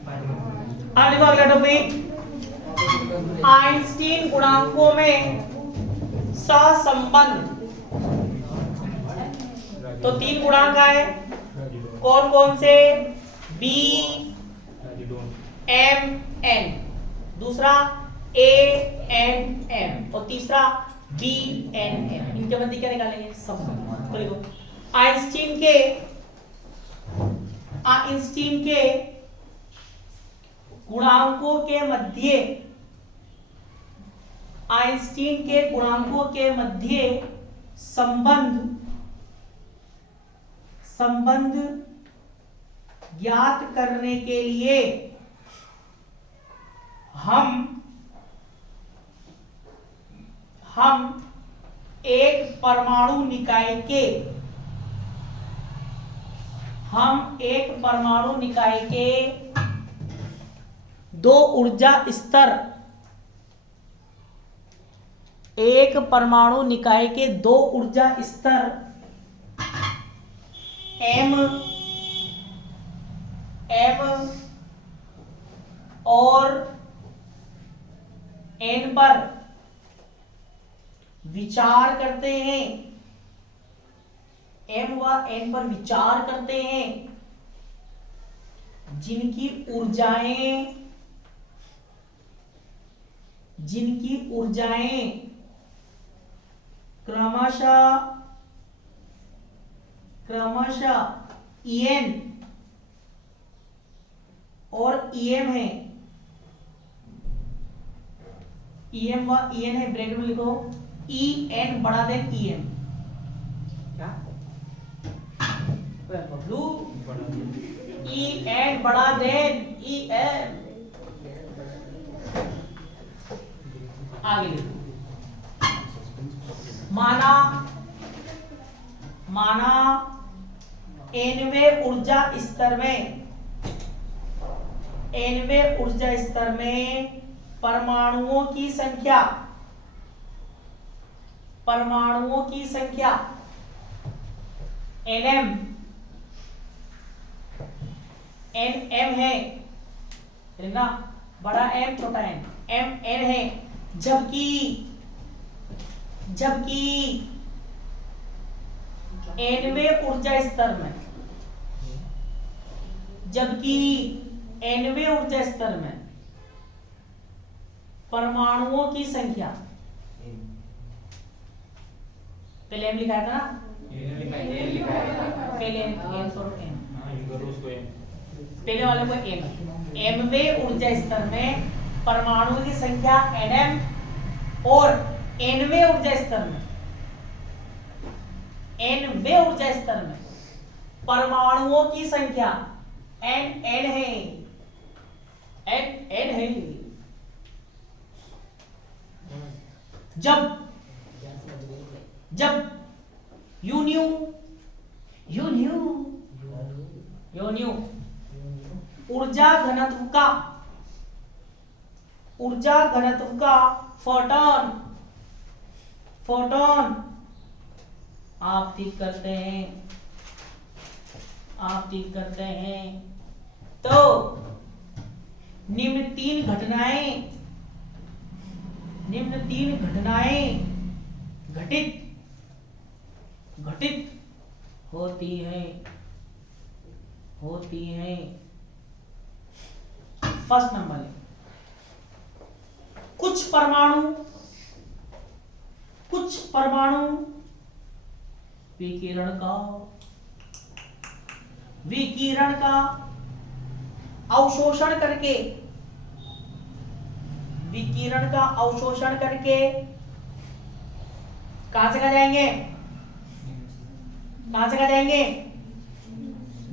अब देखो अगला टॉपिक, आइंस्टीन गुणांकों में सहसंबंध। तो 3 गुणांक आए, कौन कौन से? बी एम एन, दूसरा ए एन एम और तीसरा बी एन एम। इनके मध्य क्या निकालेंगे? संबंध। तो देखो आइंस्टीन के गुणांकों के मध्य, आइंस्टीन के गुणांकों के मध्य संबंध ज्ञात करने के लिए हम एक परमाणु निकाय के 2 ऊर्जा स्तर, एक परमाणु निकाय के 2 ऊर्जा स्तर एम और एन पर विचार करते हैं, एम व एन पर विचार करते हैं, जिनकी ऊर्जाएं क्रमशः En और Em है, Em व En है, ब्रैकेट में लिखो En बड़ा देन Em। क्या बबलू? En बड़ा देन Em। आगे लिखो, माना nवें ऊर्जा स्तर में परमाणुओं की संख्या nm है ना, बड़ा M छोटा n, mn है, जबकि nवें ऊर्जा स्तर में परमाणुओं की संख्या, पहले m लिखा था ना, पहले वाले को mवें ऊर्जा स्तर में परमाणुओं की संख्या nm और nवें ऊर्जा स्तर में परमाणुओं की संख्या n है। जब यू न्यू ऊर्जा घनत्व का फोटोन आपतित करते हैं तो निम्न तीन घटनाएं घटित होती हैं। फर्स्ट नंबर है, कुछ परमाणु विकिरण का अवशोषण करके कहां से कहां जाएंगे?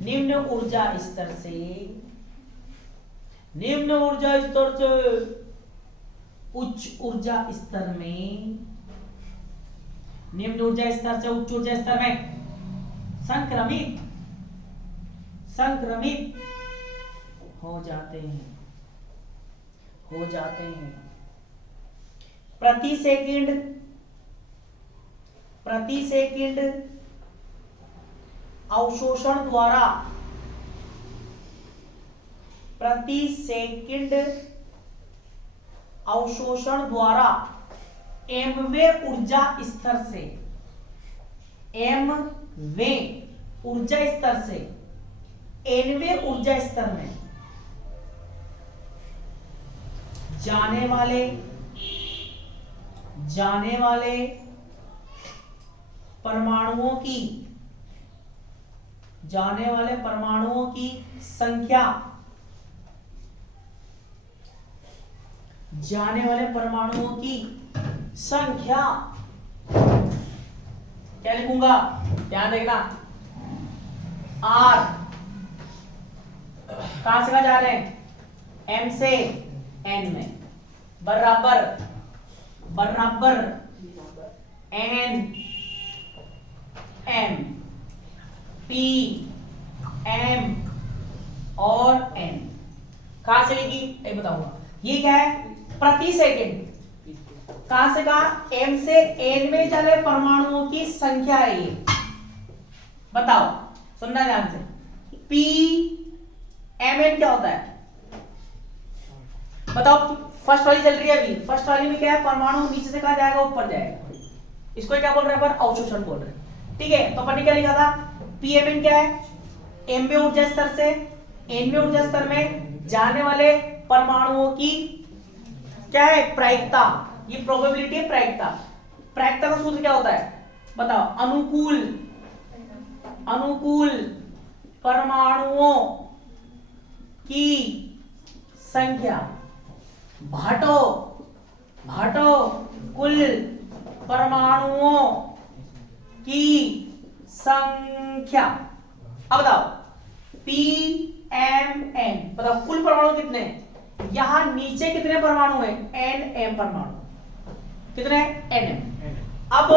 निम्न ऊर्जा स्तर से उच्च ऊर्जा स्तर में संक्रमित हो जाते हैं। प्रति सेकंड अवशोषण द्वारा प्रति सेकंड अवशोषण द्वारा mवें ऊर्जा स्तर से, mवें ऊर्जा स्तर से nवें ऊर्जा स्तर में जाने वाले परमाणुओं की संख्या, क्या लिखूंगा, ध्यान देखना, R कहां से कहां जा रहे हैं, M से N में, बराबर N M P M और N कहां से लेगी ये बताऊंगा। ये क्या है, प्रति सेकंड, कहां से कहां, M से N में चले परमाणुओं की संख्या है ये, बताओ सुनना ध्यान से। P M N क्या होता है बताओ, फर्स्ट वाली चल रही है अभी, फर्स्ट वाली में क्या है, परमाणु नीचे से कहां जाएगा, ऊपर जाएगा, इसको क्या बोल रहे हैं अपन, अवशोषण बोल रहे हैं, ठीक है। तो अपन ने क्या लिखा था, PMN क्या है, m में ऊर्जा स्तर से n में ऊर्जा स्तर में जाने वाले परमाणुओं की क्या है, प्रायिकता, ये प्रोबेबिलिटी है, प्रायिकता। प्रायिकता का सूत्र क्या होता है बताओ, अनुकूल परमाणुओं की संख्या भाटो कुल परमाणुओं की संख्या। अब बताओ PMN, बताओ कुल परमाणु कितने, यहां नीचे कितने परमाणु हैं, NM परमाणु, कितने NM। अब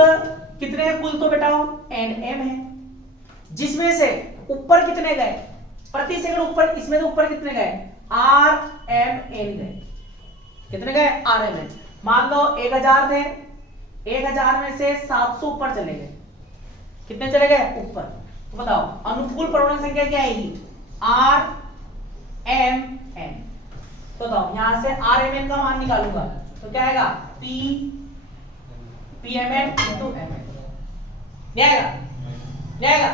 कितने हैं कुल, तो बेटाओ NM है, जिसमें से ऊपर कितने गए प्रति सेकंड, ऊपर इसमें से ऊपर कितने गए, RMN गए, कितने गए RMN। मान लो 1000 थे, 1000 में से 700 ऊपर चले गए, कितने चले गए ऊपर, तो बताओ अनुकूल परमाणु संख्या क्या आएगी, RMN। तो बताओ यहां से RMN का मान निकालूंगा तो क्या आएगा, PMN into MN, नहीं आएगा।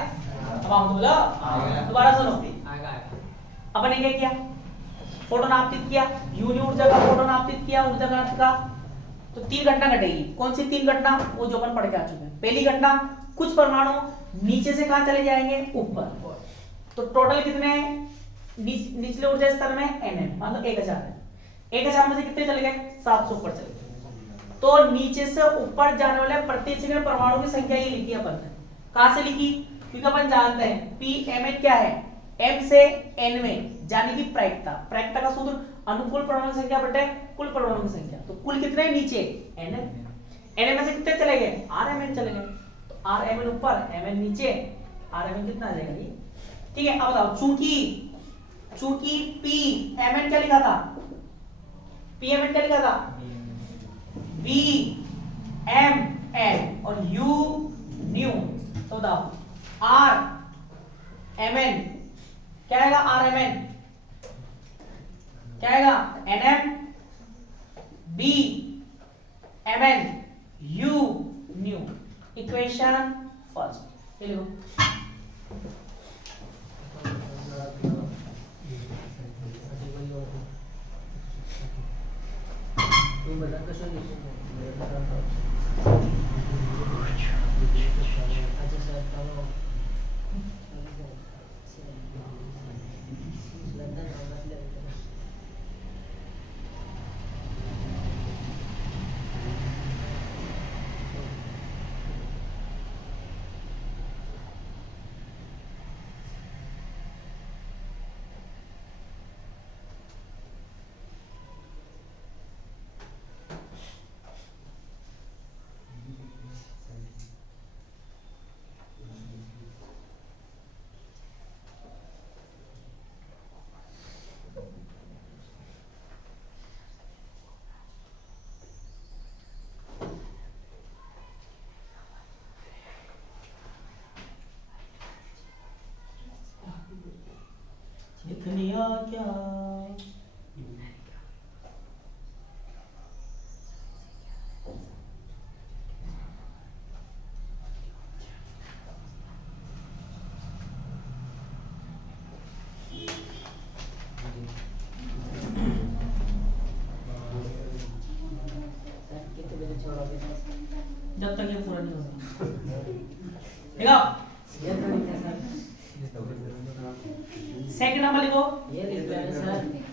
अब हम बोलो दोबारा सुनो, अपन ने क्या किया, फोटो नापतित किया, यूनि ऊर्जा का फोटो नापतित किया, ऊर्जा घनत्व का, तो 3 घटना घटेगी। कौन सी 3 घटना, वो जो अपन पढ़ के आ चुके हैं। पहली घटना, कुछ परमाणु नीचे से कहां चले जाएंगे, ऊपर, तो टोटल कितने निचले ऊर्जा स्तर में NM, मतलब 1000 है, 1000 में से कितने चले गए, 700 ऊपर चले गए। तो नीचे से ऊपर जाने वाले प्रति सेकंड परमाणु की संख्या ये लिखी अपन ने, कहां से लिखी, क्योंकि अपन जानते हैं PMN क्या है, M से N में जाने की प्रायिकता, प्रायिकता का सूत्र अनुकूल परमाणु संख्या बटे कुल परमाणु की संख्या। तो कुल कितने नीचे NM में से कितने चले गए, RMN चले गए, तो RMN ऊपर MN नीचे, RMN कितना आ जाएगा ये, ठीक है। अब बताओ चूंकि PMN क्या लिखा था, PMN क्या लिखा था, VMN और U न्यू, तो बताओ RMN क्या आएगा, RMN क्या आएगा, NM BMN U new, equation first, ये लिखो। लिख लिया क्या ये लिख रहे हैं सर।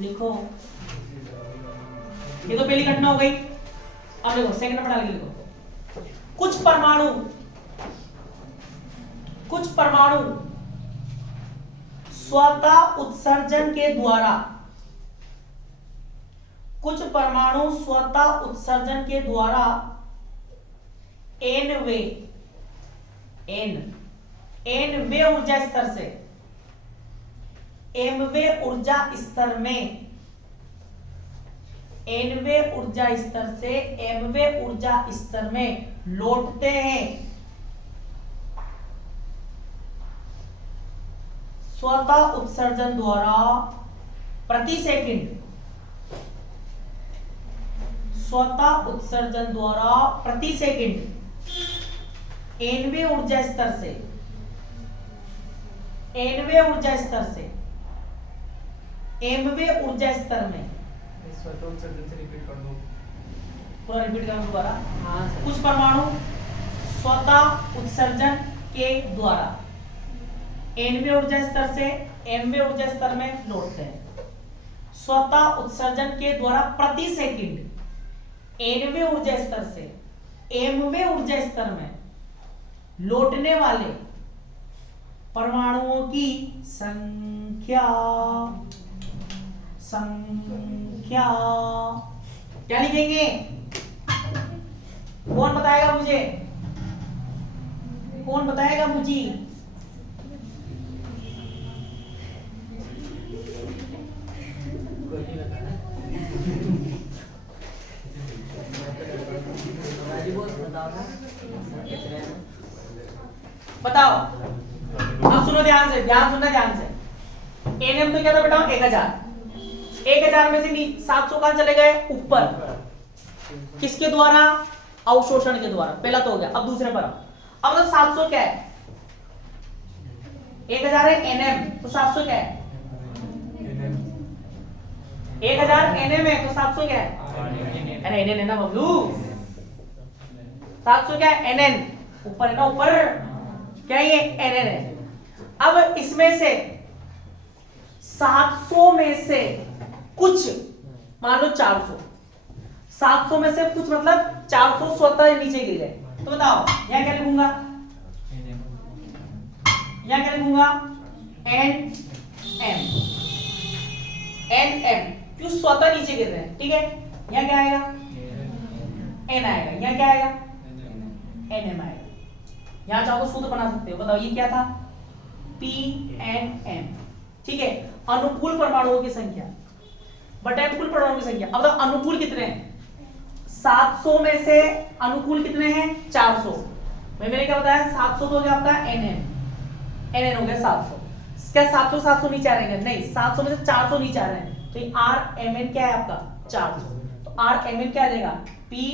लिखो, ये तो पहली घटना हो गई। अब देखो सेकंड नंबर डाल के लिखो, कुछ परमाणु स्वतः उत्सर्जन के द्वारा, कुछ परमाणु स्वतः उत्सर्जन के द्वारा एनवे ऊर्जा स्तर से एमवे ऊर्जा स्तर में एनवे ऊर्जा स्तर से एमवे ऊर्जा स्तर में लौटते हैं। स्वतः उत्सर्जन द्वारा प्रति सेकंड, स्वतः उत्सर्जन द्वारा प्रति सेकंड एनवे ऊर्जा स्तर से एनवे ऊर्जा स्तर से एमवे ऊर्जा स्तर में, स्वतः उत्सर्जन से रिपीट कर दो, पूरा रिपीट करूं दोबारा। हाँ सर। कुछ परमाणु स्वतः उत्सर्जन के द्वारा एनवे ऊर्जा स्तर से एमवे ऊर्जा स्तर में लौटते हैं। स्वतः उत्सर्जन के द्वारा प्रति सेकंड एनवे ऊर्जा स्तर से एमवे ऊर्जा स्तर में लौटने वाले परमाणुओं की संख्या क्या लिखेंगे? कौन बताएगा मुझे? कौन बताएगा मुझे? बताओ। अब सुनो ध्यान से, ध्यान सुनना ध्यान से। एनएम तो क्या था बेटा? 1000 में से 700 कहां चले गए? ऊपर। किसके द्वारा? अवशोषण के द्वारा। पहला तो हो गया। अब दूसरे पर अब तो 700 क्या है? 1000 है एनएम, तो 700 क्या है? 1000 एनएम है तो 700 क्या है? अरे एनएन है ना बबलू। 700 क्या है? एनएन। ऊपर है ना, ऊपर क्या ये एनएन है। अब इसमें से 700 में से कुछ, मान लो 400, 700 में से कुछ मतलब 400 स्वतः नीचे गिर गए। तो बताओ यहां क्या लिखूंगा? यहां क्या लिखूंगा? एन एम, क्यों? स्वतः नीचे गिर रहे हैं, ठीक है। यहां क्या आएगा? एन आएगा। यहां क्या आएगा? एन एम आएगा। यहां चाहो तो सूत्र बना सकते हो। बताओ ये क्या था? पी एन एम, ठीक है। अनुकूल परमाणुओं की संख्या बटा अनुकूल परमाणुओं की संख्या। अब बताओ अनुकूल कितने हैं? 700 में से अनुकूल कितने हैं? 400। मैंने क्या बताया? 700 तो हो गया आपका एनएन हो गया 700। क्या 700 नीचे आ रहे हैं? नहीं, 700 में से 400 नीचे आ रहे हैं, तो ये आर एम एन क्या है आपका? 400। तो आर एम एन क्या आ जाएगा? P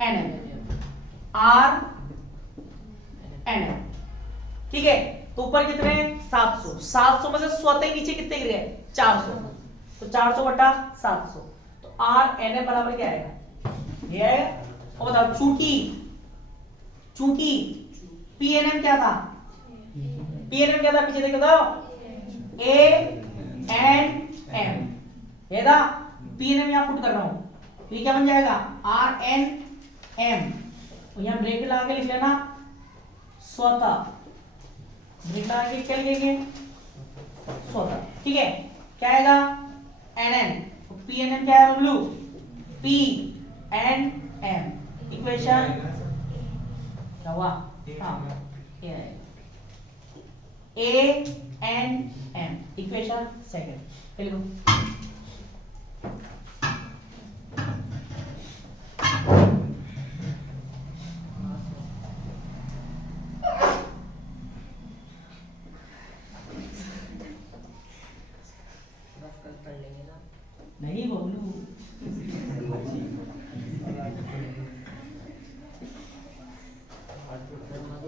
N M, R N M, ठीक है। तो ऊपर कितने? 700। 700 में से स्वतः नीचे कितने गिर गए? 400। तो 400 बटा 700, तो आर एन एम बराबर क्या आएगा? ये आएगा। और बताओ चूंकि पी एन एम क्या था? पी एन एम क्या था? पीछे देखो तो ए एन एम, ये था। पी एन एम यहां पुट कर रहा हूं, तो ये क्या बन जाएगा? R N M. तो यहां ब्रेक लगा के लिख लेना स्वतः। ब्रेक लगा के क्या लिखेंगे? स्वतः, ठीक है। क्या आएगा? N N. P N M क्या है Bablu? P N M. Equation क्या हुआ? हाँ, ये है A N M. Equation second लिखो। नहीं बबलू,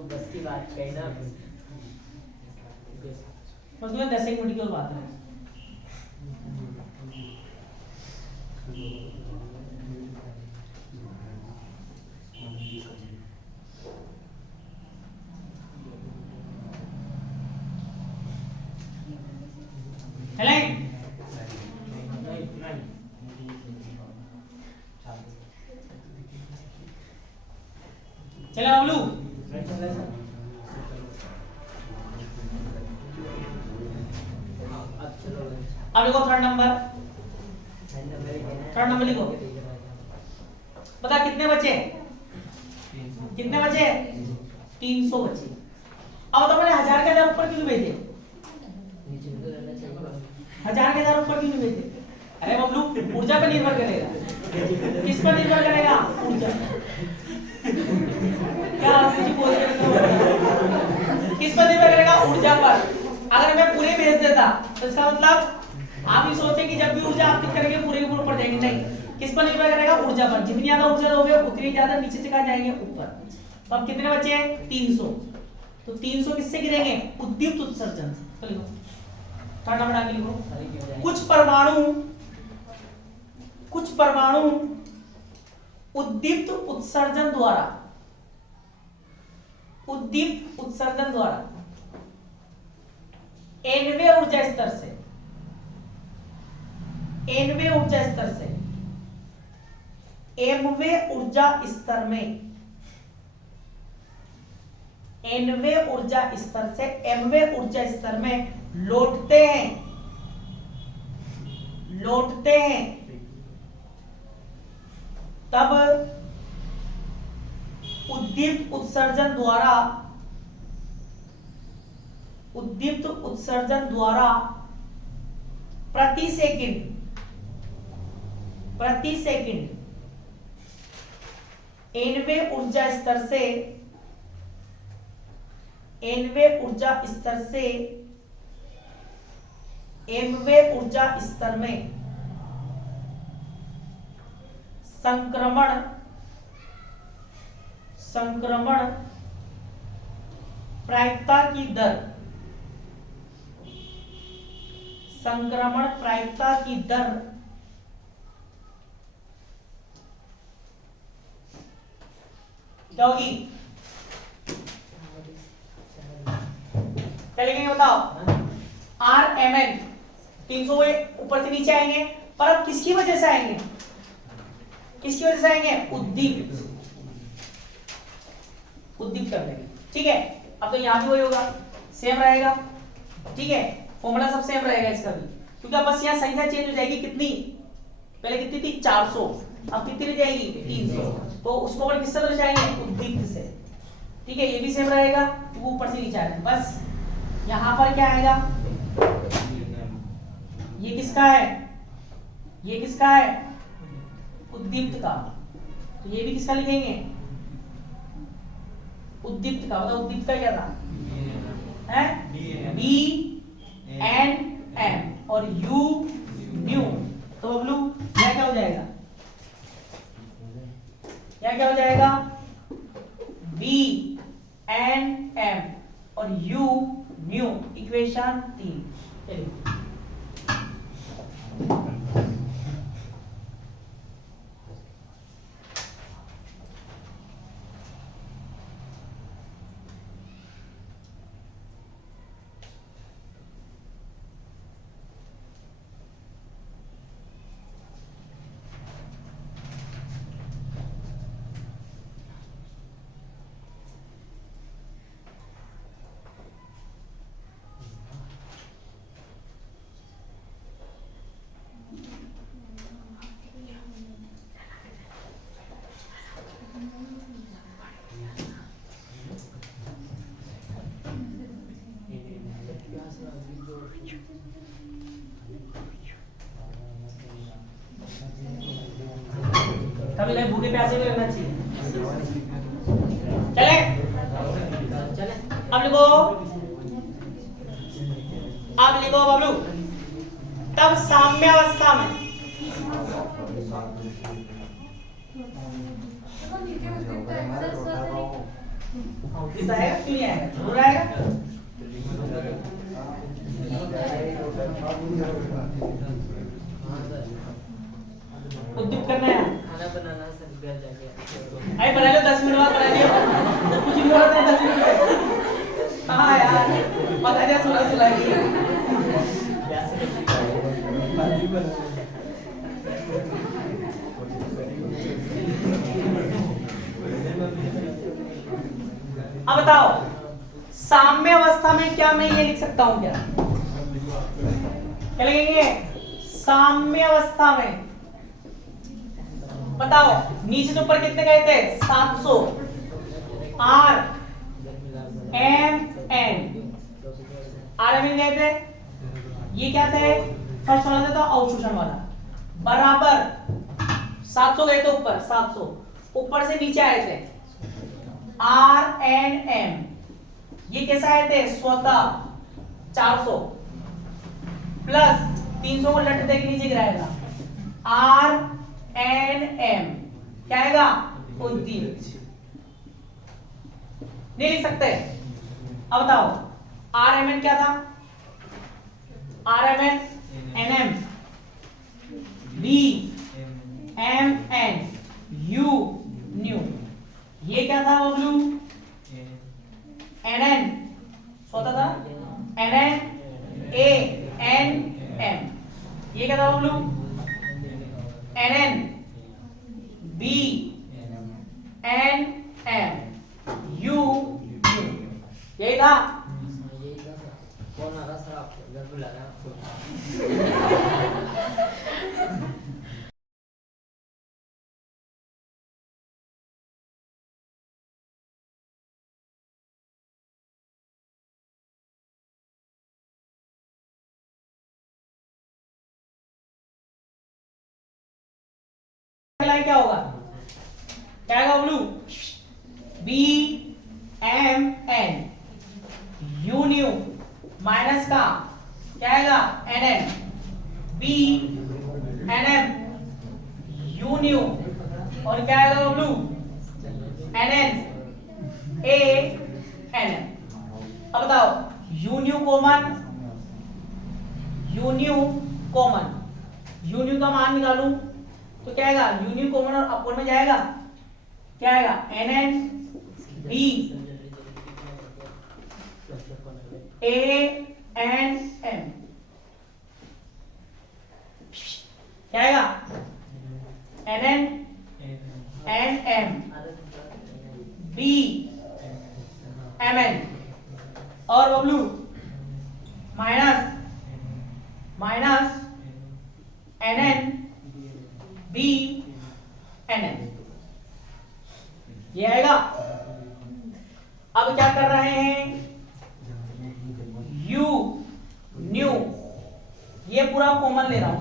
बस की बात कही ना, बस 10 मिनट की और बात है। चले बबलू। अब लिखो थर्ड नंबर, थर्ड नंबर लिखो। बता कितने बचे, कितने बचे? 300 बचे। अब तो मैंने 1000 के 1000 ऊपर क्यों भेजे? 1000 के 1000 ऊपर क्यों भेजे? अरे बबलू ऊर्जा पर निर्भर करेगा। किस पर निर्भर करेगा? ऊर्जा। क्या आप मुझे बोल रहे हो? किस पर निर्भर करेगा? ऊर्जा पर। अगर मैं पूरे भेज देता तो इसका मतलब आप ये सोचते कि जब भी ऊर्जा आपकी करेंगे पूरे के पूरे ऊपर जाएंगे, नहीं। किस पर निर्भर करेगा? ऊर्जा पर। जितनी ज्यादा ऊर्जा दोगे उतनी ज्यादा नीचे से कहां जाएंगे? ऊपर। तो अब कितने बचे हैं? 300। तो 300 किससे गिरेंगे? उद्दीप्त उत्सर्जन से। तो लिखो थर्ड नंबर आगे लिखो। कुछ परमाणु उद्दीप्त उत्सर्जन द्वारा nवें ऊर्जा स्तर से mवें ऊर्जा स्तर से nवें ऊर्जा स्तर से mवें ऊर्जा स्तर में लौटते हैं तब उद्दीप्त उत्सर्जन द्वारा प्रति सेकंड nवें ऊर्जा स्तर से mवें ऊर्जा स्तर में संक्रमण प्रायिकता की दर क्या होगी? क्या लिखेंगे बताओ? RMN 300 ऊपर से नीचे आएंगे, पर अब किसकी वजह से आएंगे? उद्दीप्त करने की। ठीक है, अब तो यहाँ भी वही होगा, सेम रहेगा। ठीक है, फॉर्मूला सब सेम रहेगा इसका भी, क्योंकि अब बस यहाँ संख्या चेंज हो जाएगी। कितनी? पहले कितनी थी? 400, अब कितनी रह जाएगी? 300। तो उसको अपन किससे दर्शाएंगे? उद्दीप्त से। ठीक है, ये भी सेम रहेगा, वो ऊपर से नीचे आएगा। बस यहाँ पर क्या आएगा? ये किसका है? उद्दीप्त का। तो ये भी किसका लिखेंगे? उद्दीप्त का। बताओ उद्दीप्त का क्या था? BNM और U न्यू। तो बबलू यह क्या हो जाएगा? BNM और U न्यू। इक्वेशन 3। कभी कभी भूखे प्यासे भी लगना चाहिए। चले अब लिखो बबलू। तब साम्यावस्था में कितना आएगा? क्यों नहीं आएगा? जरूर आएगा। उद्दीप्त करना है, खाना बनाना सर घर जाके। अरे बना लो, 10 मिनट बाद बना लियो। कुछ नहीं होता है 10 मिनट। हाँ यार, पता नहीं सुना अब बताओ साम्य अवस्था में क्या मैं ये लिख सकता हूं क्या? क्या लिखेंगे? साम्य अवस्था में बताओ नीचे से ऊपर कितने गए थे? 700 आर एम एन गए थे। ये क्या थे? फर्स्ट वाला था अवशोषण वाला बराबर 700 गए थे ऊपर, 700 ऊपर से नीचे आए थे आर एन एम। ये कैसे आए थे? स्वतः 400 प्लस 300 को लट दे के नीचे गिराएगा आर एन एम क्या आएगा? उद्दीन नहीं लिख सकते। अब बताओ आर एम एन क्या था? R M N N M B M N U new. ये क्या था बबलू? एन एन स्वतः था N N A N M. ये क्या था Bablu? N N B N M U new. यही था। कौन आ रहा सर? आपको घर बुला रहा है आपको। क्या होगा? क्या आएगा ब्लू? B M N U new minus का क्या आएगा? N N B N M U new और क्या आएगा ब्लू? N N A N M. अब बताओ U new common, U new common, U new का मान निकालूं तो क्या आएगा? यूनियन कॉमन और अपॉन में जाएगा क्या आएगा? N N B A N M क्या आएगा? N N N M B M N और बबलू minus minus N N B N N. ये आएगा। अब क्या कर रहे हैं? यू न्यू ये पूरा कॉमन ले रहा हूं,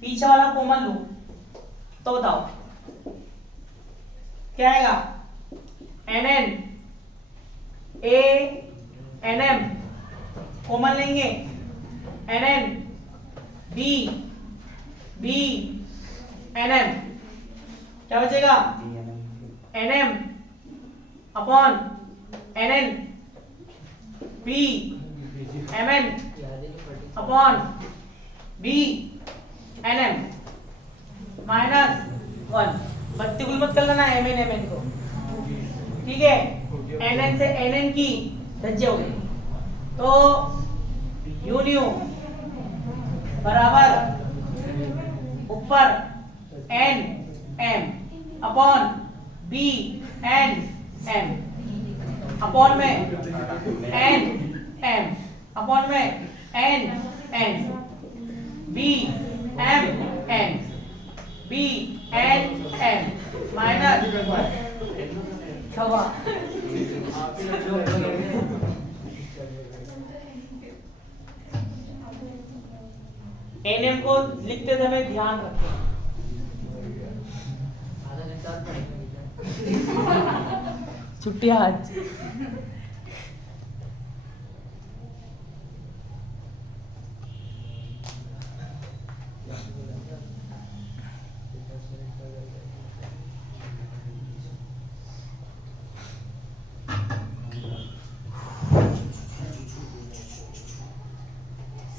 पीछे वाला कॉमन लू तो बताओ क्या आएगा? N N A N M common लेंगे N N B B N M क्या बचेगा? N M upon N N B M N upon B N M minus 1। प्रतिकूल मत कर लेना एम एन को, ठीक है? एन एन से एन एन की रज्जे हो गई तो यू न्यू बराबर ऊपर N M upon B N M upon में एन एम अपॉन में N N B M N B N M minus N M को लिखते समय ध्यान रखें। छुट्टी आज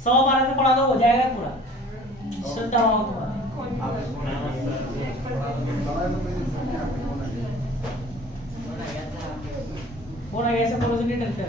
सौ बारह से पढ़ा तो हो जाएगा पूरा। श्रद्धा हो थोड़ा फोन आ गया ऐसे पड़ोसी नहीं डरते